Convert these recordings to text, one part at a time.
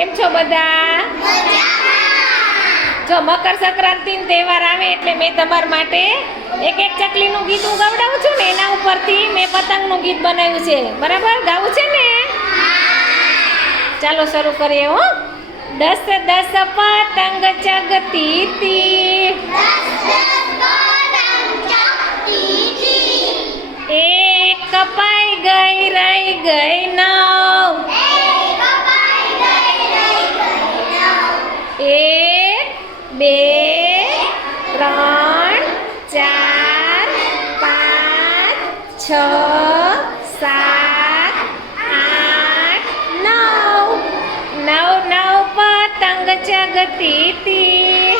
કેમ છો બધા? જો મકર સંક્રાંતિ તહેવાર આવે એટલે મેં તમારા માટે એક એક ચકલીનું ગીત હું ગવડાવું છું ને એના ઉપરથી મેં પતંગનું ગીત બનાવ્યું છે. બરાબર? ગાવું છે ને? ચાલો શરૂ કરીએ હો. દસ દસ પતંગ ચગતી તી. એક કપાઈ ગઈ, રહી ગઈ નવ છ? સાત, આઠ, નવ. નવ નવ પતંગ ચગતી તી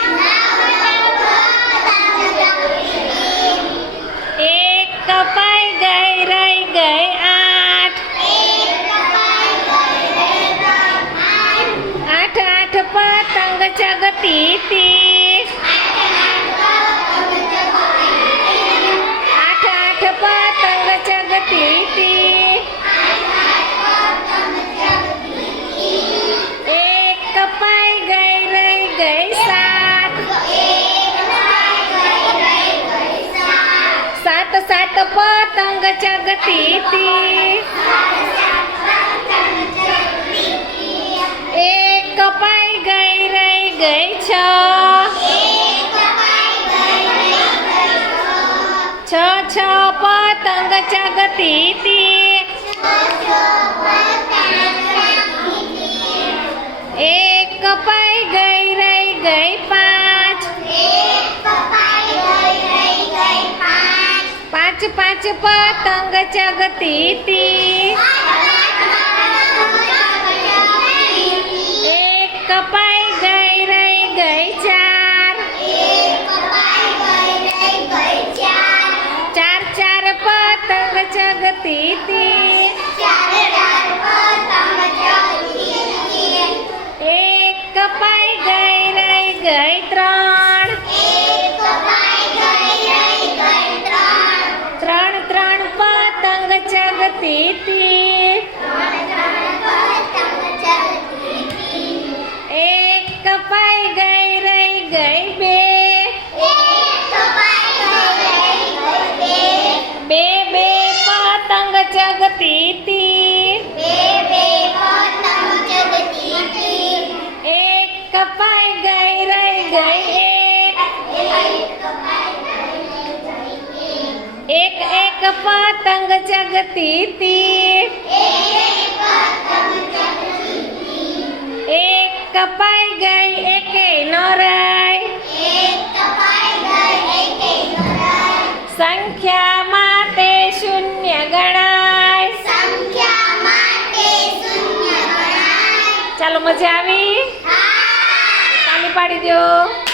એક કપાઈ ગઈ, રહી ગઈ આઠ. આઠ આઠ પતંગ ચગતી તી સાત પતંગ ચગતી તી એક કપાઈ ગઈ રહી ગઈ છ. છ છ પતંગ ચગતી તી એક કપાઈ ગઈ રહી ગઈ પાંચ પાંચ પતંગ ચગતી તી એક કપાઈ ગઈ રહી ગઈ ચાર ચાર ચાર પતંગ ચગતી તી એક કપાઈ ગઈ રહી ગઈ ત્રણ પતંગ ચગતી તી એક કપાઈ ગઈ રહી ગઈ બે બે બે પતંગ ચગતી તી એક કપાઈ ગઈ રહી ગઈ એક એક એક પતંગ ચગતી તી. એક કપાઈ ગઈ એકે ન રહી સંખ્યા માટે શૂન્ય ગણાય. ચાલો મજા આવી? તાલી પાડી દો